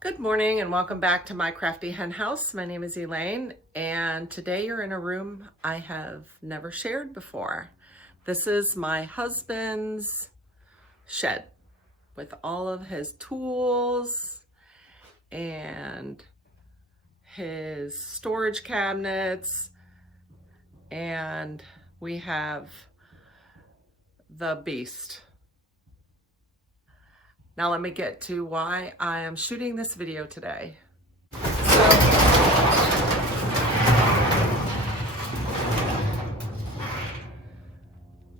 Good morning and welcome back to my crafty hen house. My name is Elaine and today you're in a room I have never shared before. This is my husband's shed with all of his tools and his storage cabinets, and we have the beast. Now let me get to why I am shooting this video today.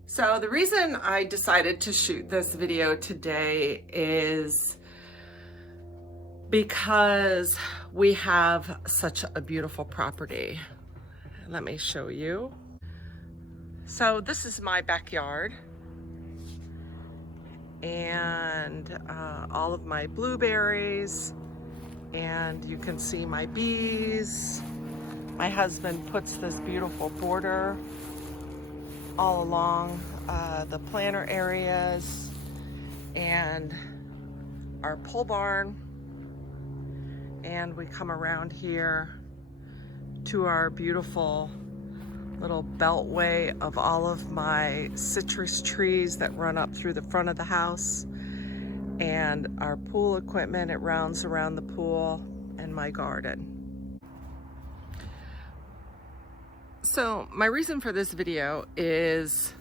So the reason I decided to shoot this video today is because we have such a beautiful property. Let me show you. So this is my backyard, and all of my blueberries, and you can see my bees. My husband puts this beautiful border all along the planter areas and our pole barn, and we come around here to our beautiful little beltway of all of my citrus trees that run up through the front of the house, and our pool equipment. It rounds around the pool and my garden. So my reason for this video is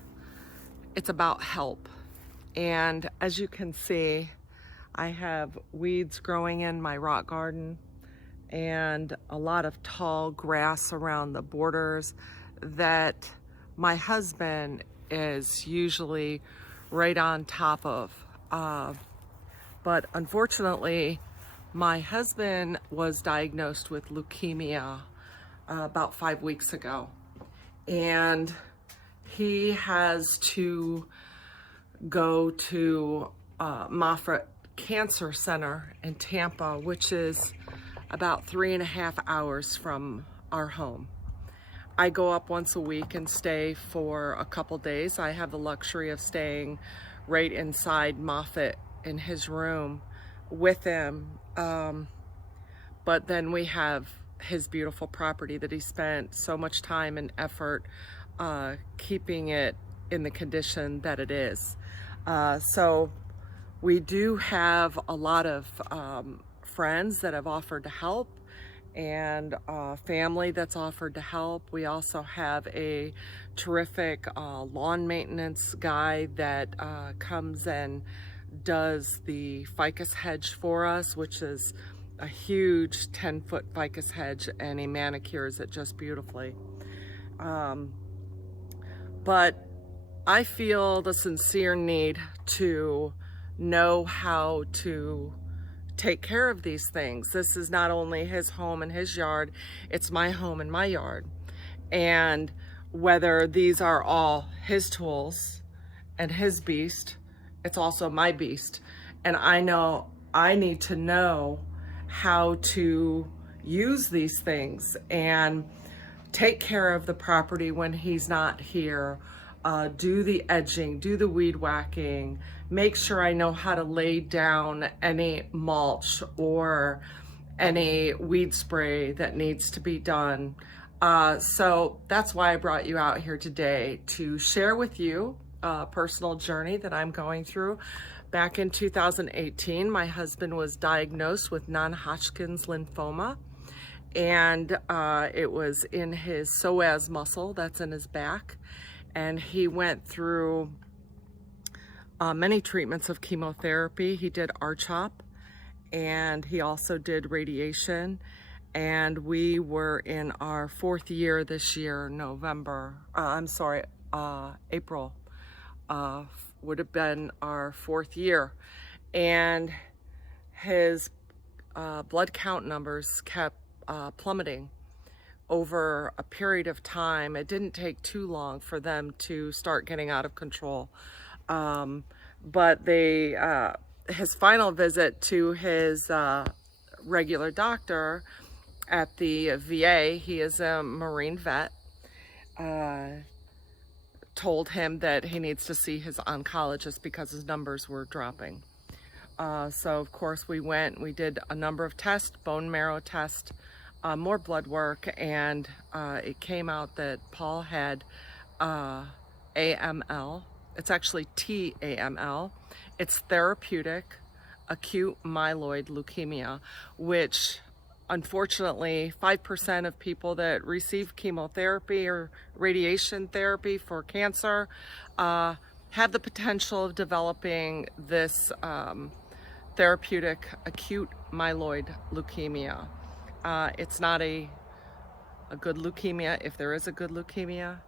it's about help. And as you can see, I have weeds growing in my rock garden and a lot of tall grass around the borders that my husband is usually right on top of. But unfortunately, my husband was diagnosed with leukemia about 5 weeks ago, and he has to go to Moffitt Cancer Center in Tampa, which is about 3.5 hours from our home. I go up once a week and stay for a couple days. I have the luxury of staying right inside Moffitt in his room with him. But then we have his beautiful property that he spent so much time and effort keeping it in the condition that it is. So we do have a lot of friends that have offered to help, and family that's offered to help. We also have a terrific lawn maintenance guy that comes and does the ficus hedge for us, which is a huge 10-foot ficus hedge, and he manicures it just beautifully. But I feel the sincere need to know how to take care of these things. This is not only his home and his yard, it's my home and my yard. And whether these are all his tools and his beast, it's also my beast. And I know I need to know how to use these things and take care of the property when he's not here, do the edging, do the weed whacking, make sure I know how to lay down any mulch or any weed spray that needs to be done. So that's why I brought you out here today, to share with you a personal journey that I'm going through. Back in 2018, my husband was diagnosed with non-Hodgkin's lymphoma, and it was in his psoas muscle that's in his back. And he went through many treatments of chemotherapy. He did R-CHOP, and he also did radiation. And we were in our 4th year this year, April would have been our 4th year. And his blood count numbers kept plummeting over a period of time. It didn't take too long for them to start getting out of control. But his final visit to his regular doctor at the VA, he is a Marine vet, told him that he needs to see his oncologist because his numbers were dropping. So of course we did a number of tests, bone marrow tests, more blood work, and it came out that Paul had AML. It's actually TAML. It's therapeutic acute myeloid leukemia, which unfortunately 5% of people that receive chemotherapy or radiation therapy for cancer have the potential of developing this therapeutic acute myeloid leukemia. It's not a good leukemia, if there is a good leukemia,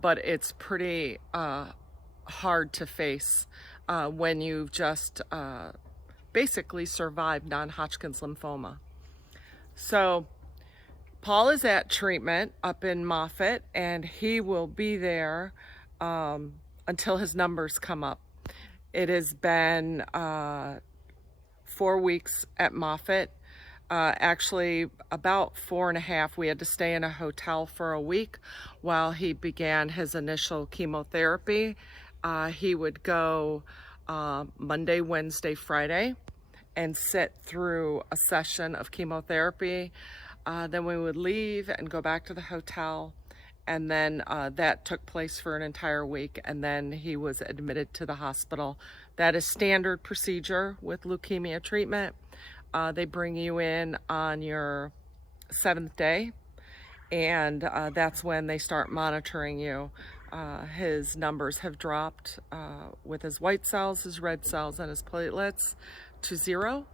but it's pretty hard to face when you've just basically survived non-Hodgkin's lymphoma. So Paul is at treatment up in Moffitt, and he will be there until his numbers come up. It has been 4 weeks at Moffitt. Actually about 4.5. We had to stay in a hotel for a week while he began his initial chemotherapy. He would go Monday, Wednesday, Friday and sit through a session of chemotherapy. Then we would leave and go back to the hotel, and then that took place for an entire week, and then he was admitted to the hospital. That is standard procedure with leukemia treatment. They bring you in on your 7th day, and that's when they start monitoring you. His numbers have dropped with his white cells, his red cells, and his platelets to 0.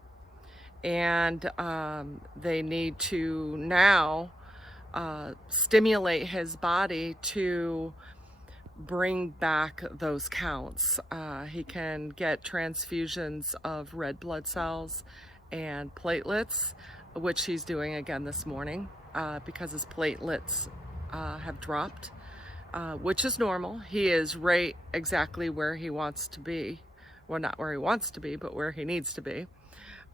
And they need to now stimulate his body to bring back those counts. He can get transfusions of red blood cells and platelets, which he's doing again this morning because his platelets have dropped, which is normal. He is right exactly where he wants to be. Well, not where he wants to be, but where he needs to be.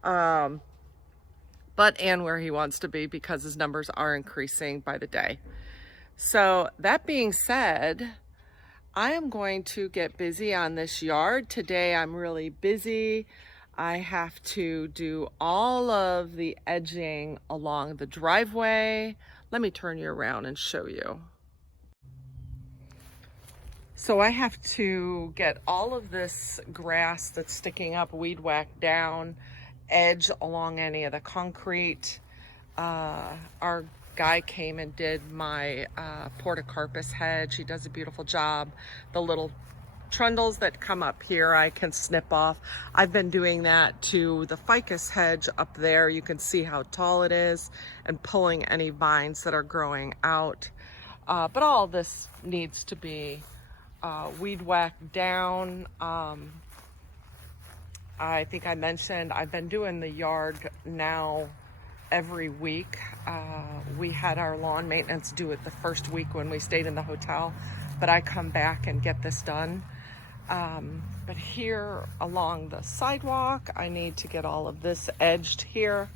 And where he wants to be, because his numbers are increasing by the day. So that being said, I am going to get busy on this yard. Today I'm really busy. I have to do all of the edging along the driveway. Let me turn you around and show you. So I have to get all of this grass that's sticking up weed whacked down, edge along any of the concrete. Our guy came and did my portocarpus hedge. He does a beautiful job. The little trundles that come up here I can snip off. I've been doing that to the ficus hedge up there. You can see how tall it is, and pulling any vines that are growing out. But all this needs to be weed whacked down. I think I mentioned I've been doing the yard now every week. We had our lawn maintenance do it the first week when we stayed in the hotel, but I come back and get this done. But here along the sidewalk, I need to get all of this edged here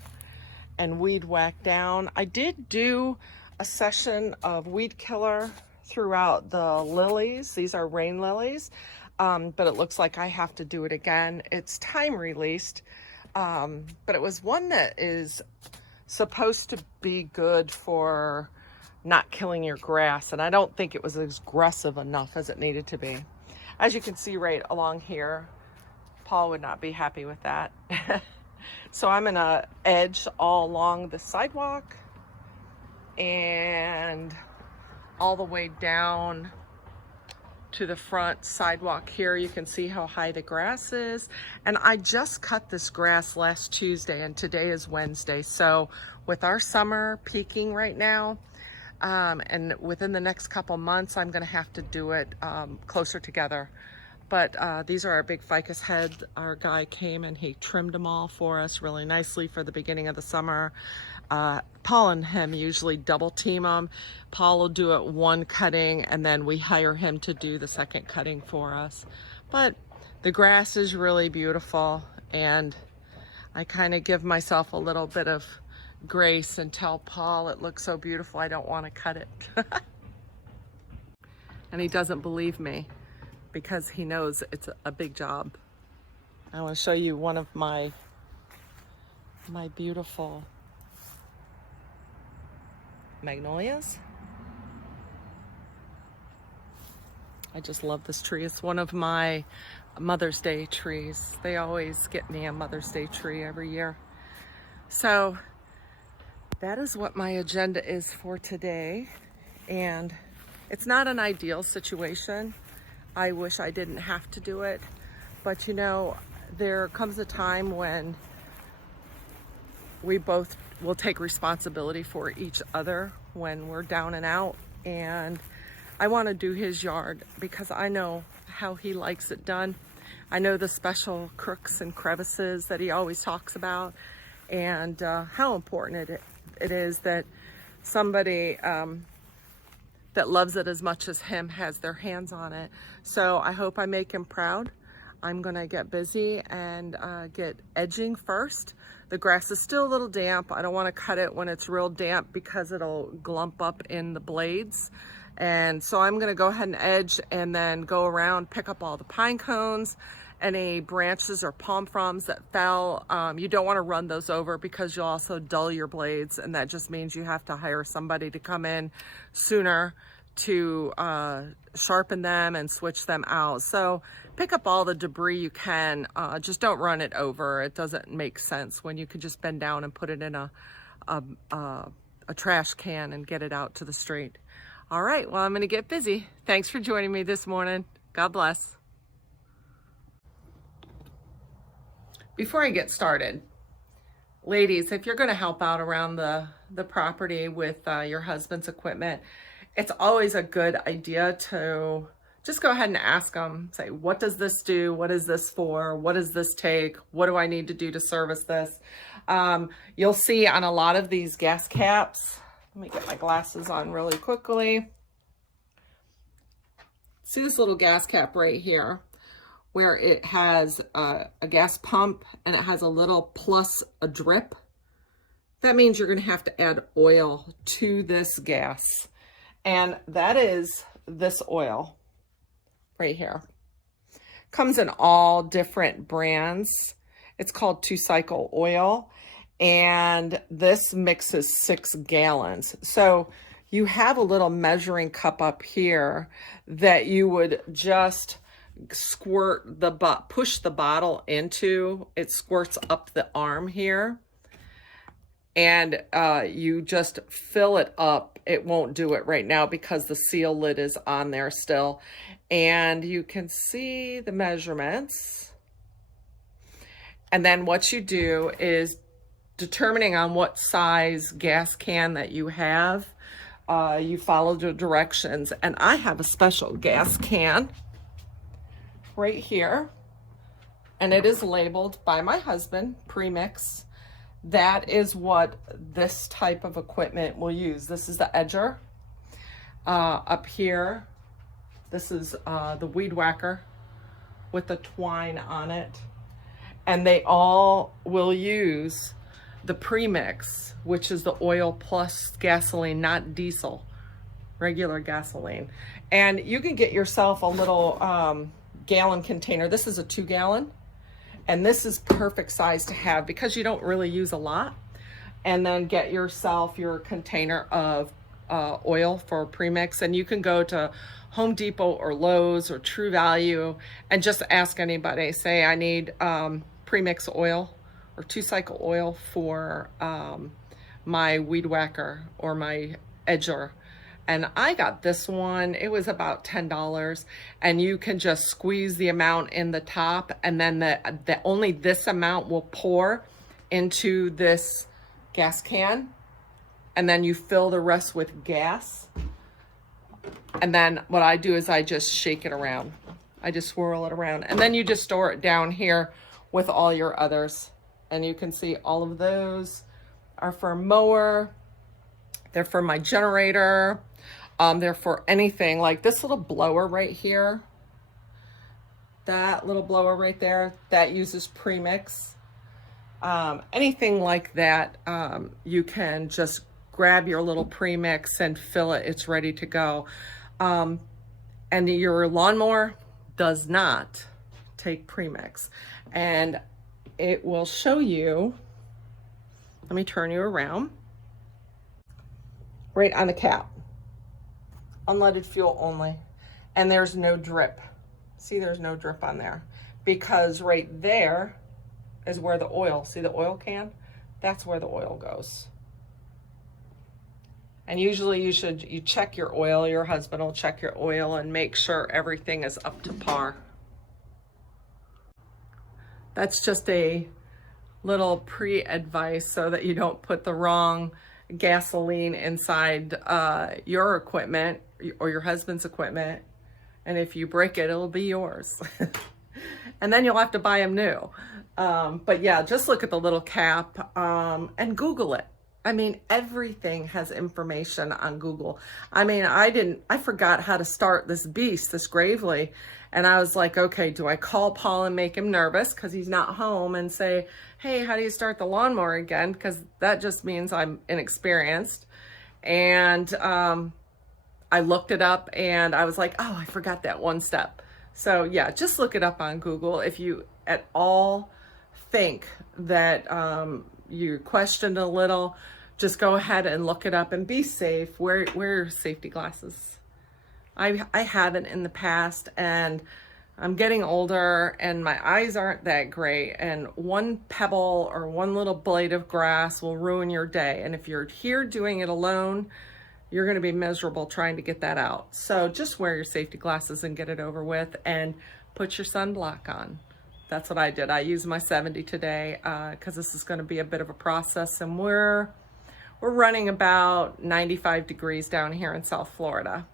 and weed whacked down. I did do a session of weed killer throughout the lilies. These are rain lilies. But it looks like I have to do it again. It's time released, but it was one that is supposed to be good for not killing your grass, and I don't think it was as aggressive enough as it needed to be. As you can see right along here, Paul would not be happy with that. So I'm gonna edge all along the sidewalk and all the way down to the front sidewalk here. You can see how high the grass is. And I just cut this grass last Tuesday, and today is Wednesday. So with our summer peaking right now, and within the next couple months, I'm gonna have to do it closer together. But these are our big ficus heads. Our guy came and he trimmed them all for us really nicely for the beginning of the summer. Paul and him usually double team them. Paul will do it one cutting, and then we hire him to do the second cutting for us. But the grass is really beautiful, and I kind of give myself a little bit of grace and tell Paul it looks so beautiful I don't want to cut it. And he doesn't believe me because he knows it's a big job. I want to show you one of my beautiful magnolias. I just love this tree. It's one of my Mother's Day trees. They always get me a Mother's Day tree every year. So that is what my agenda is for today. And it's not an ideal situation. I wish I didn't have to do it. But you know, there comes a time when we both will take responsibility for each other when we're down and out. And I want to do his yard because I know how he likes it done. I know the special crooks and crevices that he always talks about, and how important it is that somebody that loves it as much as him has their hands on it. So I hope I make him proud. I'm gonna get busy and get edging first. The grass is still a little damp. I don't wanna cut it when it's real damp because it'll glump up in the blades. And so I'm gonna go ahead and edge and then go around, pick up all the pine cones, any branches or palm fronds that fell. You don't wanna run those over because you'll also dull your blades, and that just means you have to hire somebody to come in sooner to sharpen them and switch them out. So pick up all the debris you can, just don't run it over. It doesn't make sense when you could just bend down and put it in a trash can and get it out to the street. All right, well, I'm gonna get busy. Thanks for joining me this morning. God bless. Before I get started, ladies, if you're gonna help out around the property with your husband's equipment, it's always a good idea to just go ahead and ask them, say, what does this do? What is this for? What does this take? What do I need to do to service this? You'll see on a lot of these gas caps, let me get my glasses on really quickly. See this little gas cap right here where it has a gas pump and it has a little plus a drip? That means you're gonna have to add oil to this gas. And that is this oil right here. Comes in all different brands. It's called 2-cycle oil. And this mixes 6 gallons. So you have a little measuring cup up here that you would just squirt push the bottle into. It squirts up the arm here. And you just fill it up. It won't do it right now because the seal lid is on there still. And you can see the measurements. And then what you do is, determining on what size gas can that you have, you follow the directions. And I have a special gas can right here. And it is labeled by my husband, Premix. That is what this type of equipment will use. This is the edger. Up here, this is the weed whacker with the twine on it. And they all will use the premix, which is the oil plus gasoline, not diesel, regular gasoline. And you can get yourself a little gallon container. This is a 2-gallon. And this is perfect size to have because you don't really use a lot. And then get yourself your container of oil for premix. And you can go to Home Depot or Lowe's or True Value and just ask anybody, say, I need premix oil or 2-cycle oil for my weed whacker or my edger. And I got this one, it was about $10, and you can just squeeze the amount in the top, and then the only this amount will pour into this gas can, and then you fill the rest with gas. And then what I do is I just shake it around. I just swirl it around, and then you just store it down here with all your others. And you can see all of those are for a mower. They're for my generator. They're for anything like this little blower right here. That little blower right there, that uses premix. Anything like that, you can just grab your little premix and fill it. It's ready to go. And your lawnmower does not take premix, and it will show you, let me turn you around, right on the cap, unleaded fuel only, and there's no drip. See, there's no drip on there, because right there is where the oil, see the oil can? That's where the oil goes. And usually you check your oil, your husband will check your oil and make sure everything is up to par. That's just a little pre-advice so that you don't put the wrong gasoline inside your equipment or your husband's equipment. And if you break it, it'll be yours. And then you'll have to buy them new. But yeah, just look at the little cap and Google it. I mean, everything has information on Google. I mean, I forgot how to start this beast, this Gravely. And I was like, okay, do I call Paul and make him nervous because he's not home and say, hey, how do you start the lawnmower again? Because that just means I'm inexperienced. And I looked it up and I was like, oh, I forgot that one step. So yeah, just look it up on Google. If you at all think that you questioned a little, just go ahead and look it up and be safe. Wear your safety glasses. I haven't in the past, and I'm getting older and my eyes aren't that great, and one pebble or one little blade of grass will ruin your day. And if you're here doing it alone, you're going to be miserable trying to get that out. So just wear your safety glasses and get it over with, and put your sunblock on. That's what I did. I used my 70 today because this is going to be a bit of a process, and we're running about 95 degrees down here in South Florida.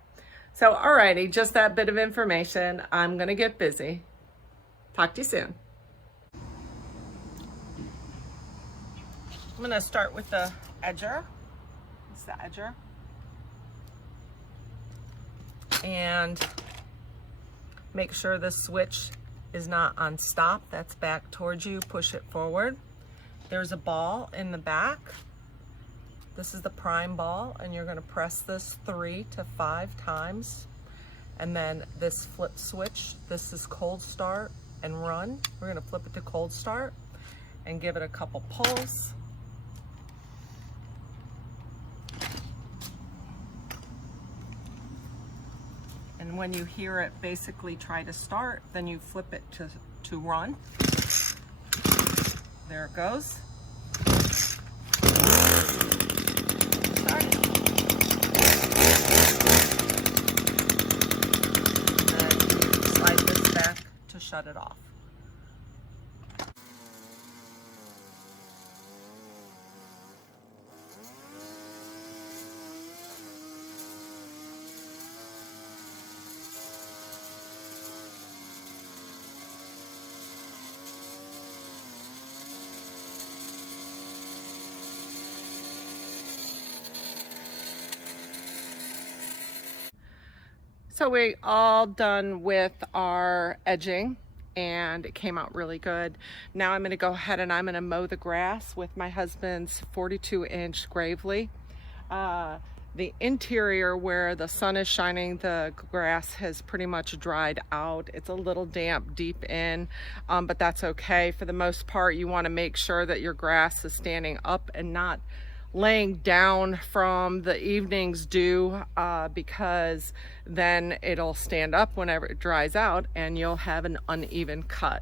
So, alrighty, just that bit of information. I'm going to get busy. Talk to you soon. I'm going to start with the edger. It's the edger. And make sure the switch is not on stop. That's back towards you. Push it forward. There's a ball in the back. This is the prime ball, and you're going to press this 3 to 5 times. And then this flip switch, this is cold start and run. We're going to flip it to cold start and give it a couple pulls. And when you hear it basically try to start, then you flip it to run. There it goes. Start. And then you slide this back to shut it off. So we all done with our edging, and it came out really good. Now I'm going to go ahead and I'm going to mow the grass with my husband's 42-inch Gravely. The interior where the sun is shining, the grass has pretty much dried out. It's a little damp deep in, but that's okay. For the most part, you want to make sure that your grass is standing up and not laying down from the evening's dew, because then it'll stand up whenever it dries out and you'll have an uneven cut.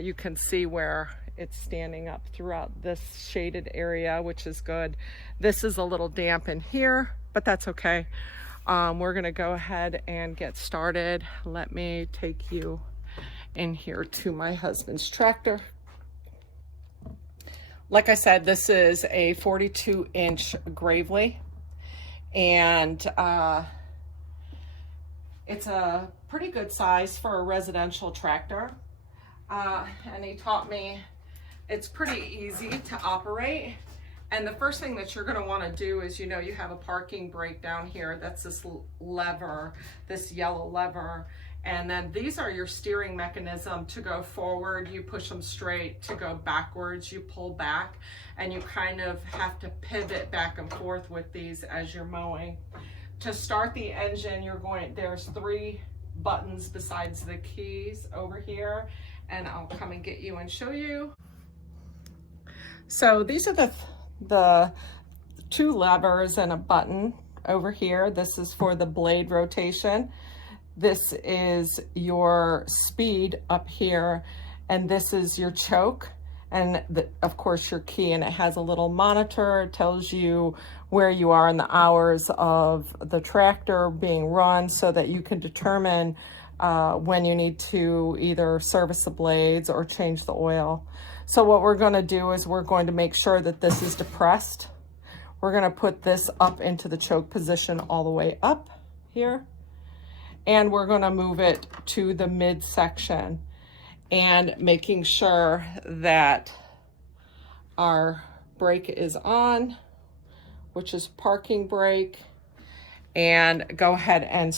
You can see where it's standing up throughout this shaded area, which is good. This is a little damp in here, but that's okay. We're gonna go ahead and get started. Let me take you in here to my husband's tractor. Like I said, this is a 42-inch Gravely, and it's a pretty good size for a residential tractor. And he taught me it's pretty easy to operate. And the first thing that you're going to want to do is, you have a parking brake down here. That's this lever, this yellow lever. And then these are your steering mechanism. To go forward, you push them straight. To go backwards, you pull back. And you kind of have to pivot back and forth with these as you're mowing. To start the engine, there's 3 buttons besides the keys over here. and I'll come and get you and show you. So these are the two levers and a button over here. This is for the blade rotation. This is your speed up here, and this is your choke, and of course your key, and it has a little monitor. It tells you where you are in the hours of the tractor being run so that you can determine when you need to either service the blades or change the oil. So what we're going to do is we're going to make sure that this is depressed. We're going to put this up into the choke position all the way up here. And we're going to move it to the midsection and making sure that our brake is on, which is parking brake, and go ahead and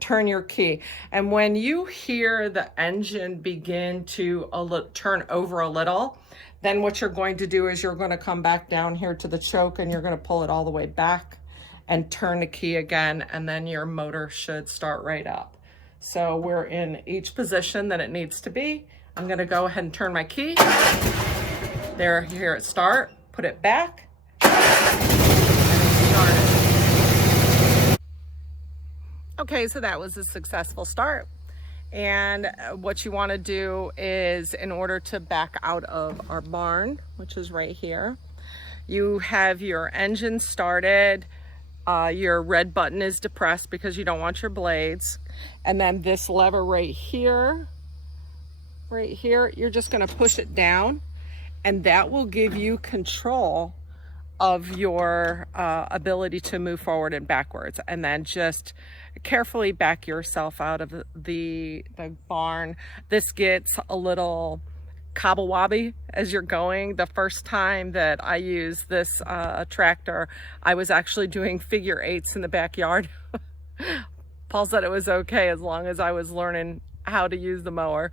turn your key. And when you hear the engine begin to turn over a little, then what you're going to do is you're going to come back down here to the choke, and you're going to pull it all the way back and turn the key again, and then your motor should start right up. So we're in each position that it needs to be. I'm going to go ahead and turn my key. There, here it start, put it back, and start it. Okay, so that was a successful start. And what you want to do is, in order to back out of our barn, which is right here, you have your engine started. Your red button is depressed because you don't want your blades. And then this lever right here, you're just going to push it down, and that will give you control of your ability to move forward and backwards. And then just carefully back yourself out of the barn. This gets a little cobble-wobby as you're going. The first time that I used this tractor, I was actually doing figure eights in the backyard. Paul said it was okay as long as I was learning how to use the mower.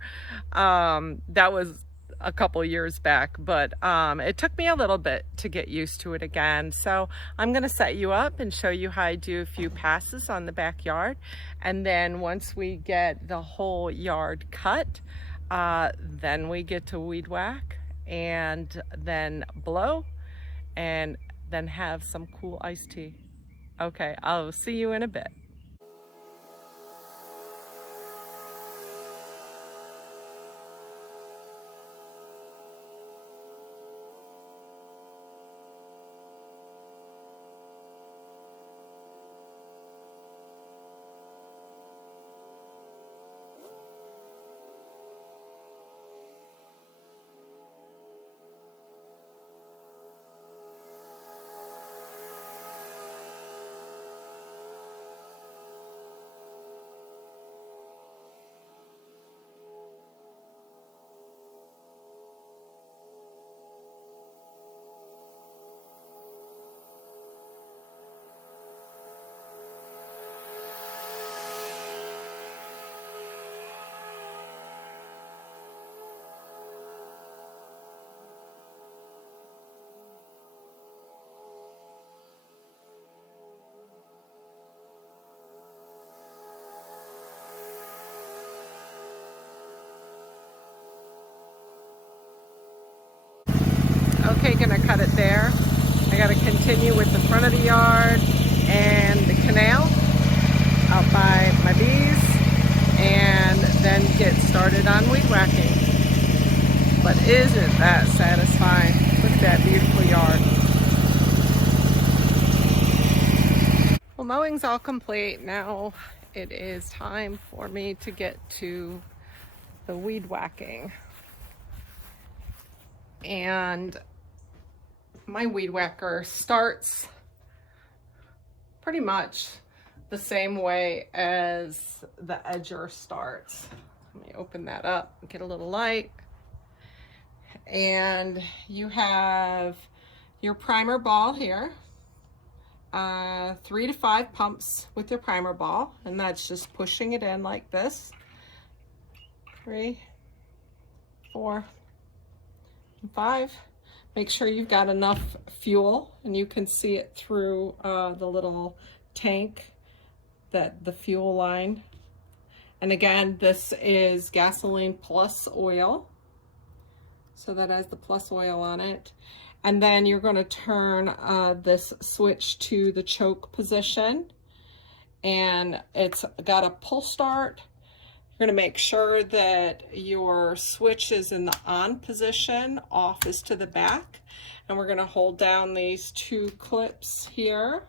That was a couple years back, but it took me a little bit to get used to it again. So I'm going to set you up and show you how I do a few passes on the backyard, and then once we get the whole yard cut, then we get to weed whack, and then blow, and then have some cool iced tea. Okay, I'll see you in a bit. Okay, gonna cut it there. I gotta continue with the front of the yard and the canal out by my bees, and then get started on weed whacking. But isn't that satisfying? Look at that beautiful yard. Well, mowing's all complete. Now it is time for me to get to the weed whacking. And my weed whacker starts pretty much the same way as the edger starts. Let me open that up and get a little light. And you have your primer ball here, 3 to 5 pumps with your primer ball, and that's just pushing it in like this. 3, 4, and 5. Make sure you've got enough fuel, and you can see it through the little tank, that the fuel line. And again, this is gasoline plus oil. So that has the plus oil on it. And then you're going to turn this switch to the choke position. And it's got a pull start. You're going to make sure that your switch is in the on position, off is to the back. And we're going to hold down these two clips here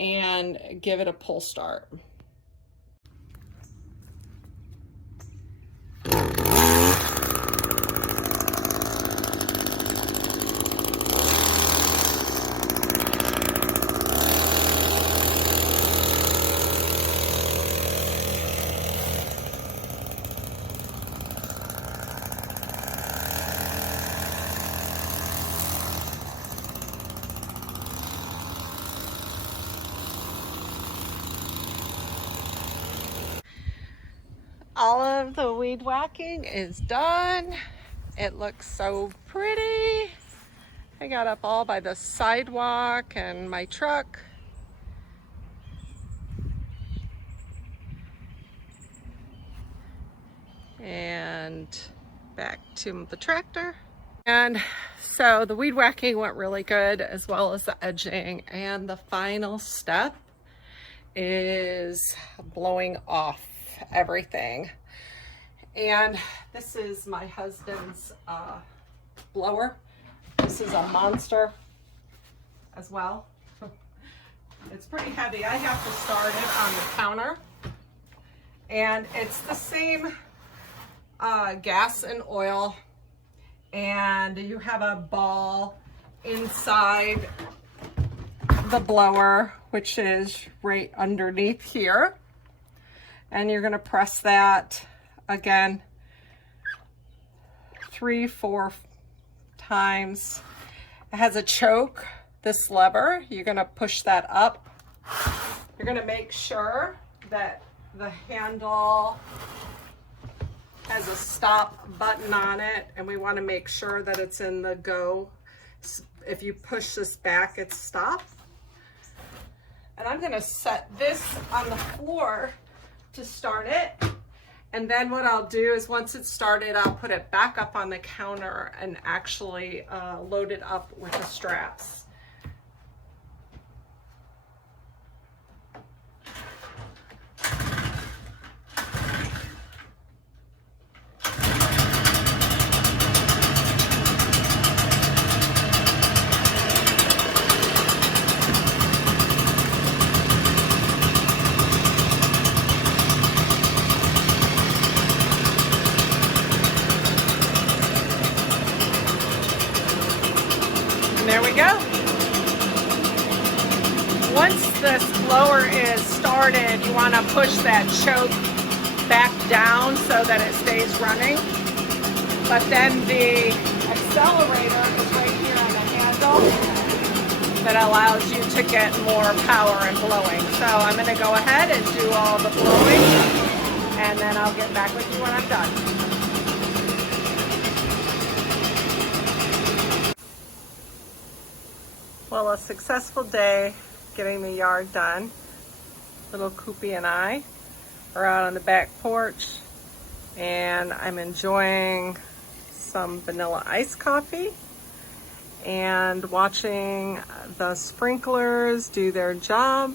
and give it a pull start. All of the weed whacking is done. It looks so pretty. I got up all by the sidewalk and my truck. And back to the tractor. And so the weed whacking went really good, as well as the edging. And the final step is blowing off everything. And this is my husband's blower. This is a monster as well. It's pretty heavy. I have to start it on the counter. And it's the same gas and oil. And you have a ball inside the blower, which is right underneath here. And you're going to press that again 3-4 times. It has a choke, this lever. You're going to push that up. You're going to make sure that the handle has a stop button on it, and we want to make sure that it's in the go. If you push this back, it's stop. And I'm going to set this on the floor to start it. And then what I'll do is once it's started, I'll put it back up on the counter and actually load it up with the straps. And there we go. Once this blower is started, you want to push that choke back down so that it stays running. But then the accelerator is right here on the handle that allows you to get more power and blowing. So I'm going to go ahead and do all the blowing, and then I'll get back with you when I'm done. Well, a successful day getting the yard done. Little Koopy and I are out on the back porch, and I'm enjoying some vanilla iced coffee and watching the sprinklers do their job.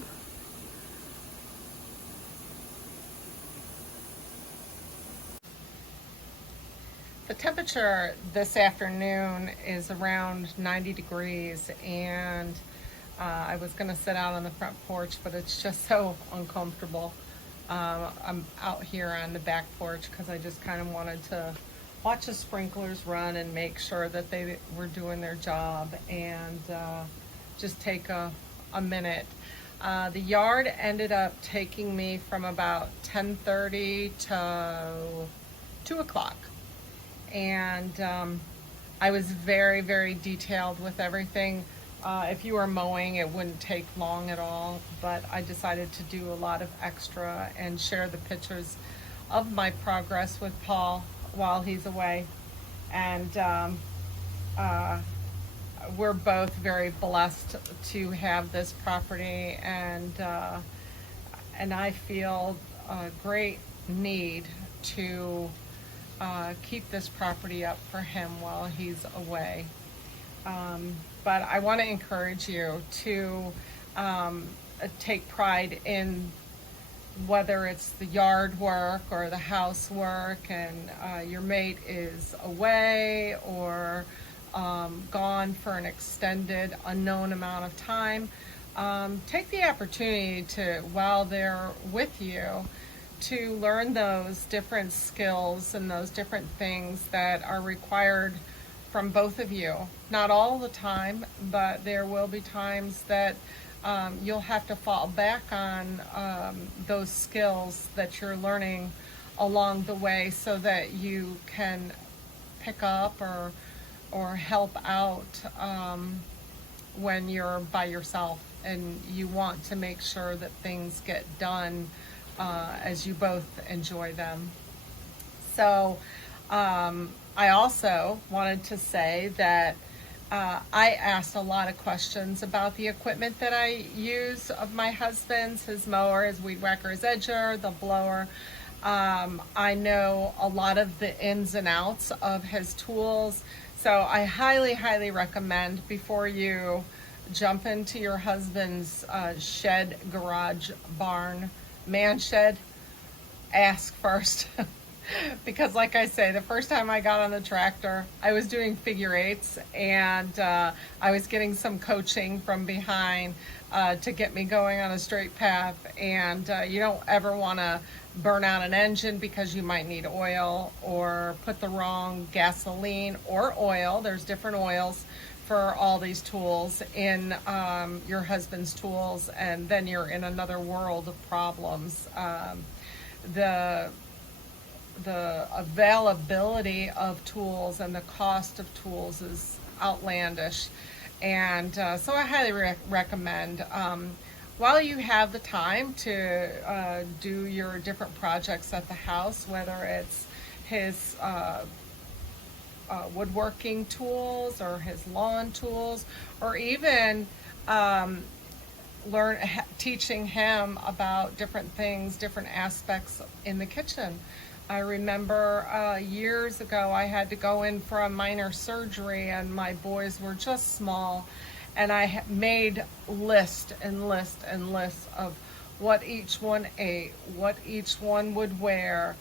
The temperature this afternoon is around 90 degrees, and I was going to sit out on the front porch, but it's just so uncomfortable. I'm out here on the back porch because I just kind of wanted to watch the sprinklers run and make sure that they were doing their job, and just take a minute. The yard ended up taking me from about 10:30 to 2 o'clock. And I was very, very detailed with everything. If you were mowing, it wouldn't take long at all, but I decided to do a lot of extra and share the pictures of my progress with Paul while he's away. And we're both very blessed to have this property, and I feel great need to keep this property up for him while he's away. But I want to encourage you to take pride in whether it's the yard work or the housework, and your mate is away or gone for an extended unknown amount of time. Take the opportunity to, while they're with you, to learn those different skills and those different things that are required from both of you. Not all the time, but there will be times that you'll have to fall back on those skills that you're learning along the way so that you can pick up or help out when you're by yourself and you want to make sure that things get done as you both enjoy them. So I also wanted to say that I asked a lot of questions about the equipment that I use of my husband's, his mower, his weed whacker, his edger, the blower. I know a lot of the ins and outs of his tools. So I highly, highly recommend, before you jump into your husband's shed, garage, barn, man shed, ask first. Because like I say, the first time I got on the tractor, I was doing figure eights, and I was getting some coaching from behind to get me going on a straight path. And you don't ever want to burn out an engine because you might need oil, or put the wrong gasoline or oil. There's different oils for all these tools in your husband's tools, and then you're in another world of problems. The availability of tools and the cost of tools is outlandish. And so I highly recommend, while you have the time to do your different projects at the house, whether it's his woodworking tools or his lawn tools, or even teaching him about different things, different aspects in the kitchen. I remember years ago I had to go in for a minor surgery, and my boys were just small, and I made list and list and lists of what each one ate, what each one would wear,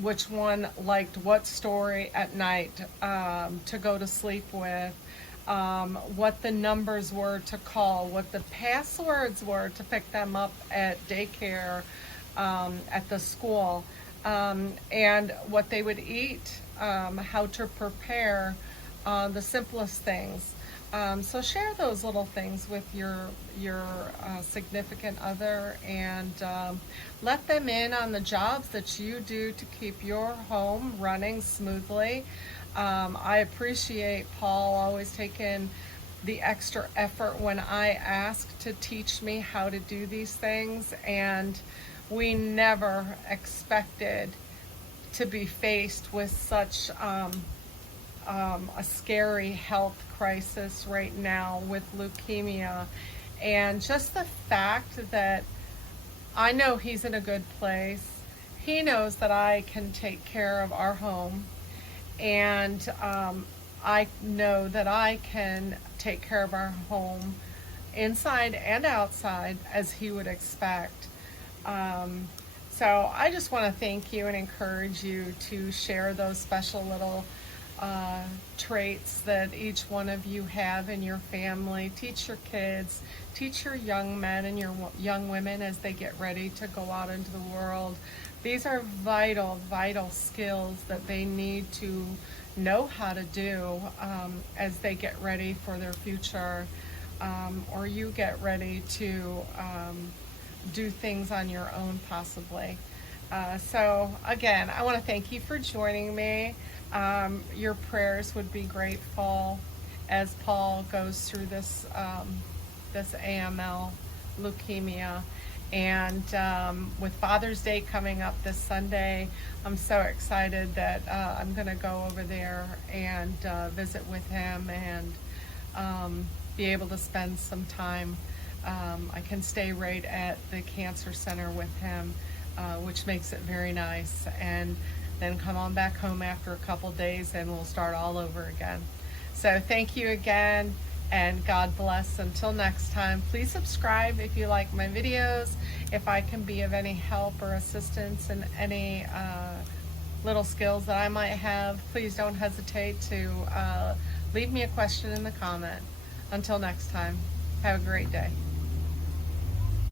which one liked what story at night to go to sleep with, what the numbers were to call, what the passwords were to pick them up at daycare, at the school, and what they would eat, how to prepare the simplest things. So share those little things with your significant other, and let them in on the jobs that you do to keep your home running smoothly. I appreciate Paul always taking the extra effort when I ask to teach me how to do these things, and we never expected to be faced with such a scary health crisis right now with leukemia. And just the fact that I know he's in a good place, he knows that I can take care of our home, and I know that I can take care of our home inside and outside as he would expect. So I just want to thank you and encourage you to share those special little traits that each one of you have in your family. Teach your kids, teach your young men and your young women as they get ready to go out into the world. These are vital, vital skills that they need to know how to do as they get ready for their future, or you get ready to do things on your own possibly. So again, I want to thank you for joining me. Your prayers would be grateful as Paul goes through this AML leukemia. And with Father's Day coming up this Sunday, I'm so excited that I'm going to go over there and visit with him and be able to spend some time. I can stay right at the cancer center with him which makes it very nice. And then come on back home after a couple days and we'll start all over again. So thank you again, and God bless. Until next time, please subscribe if you like my videos. If I can be of any help or assistance in any little skills that I might have, please don't hesitate to leave me a question in the comment. Until next time, have a great day.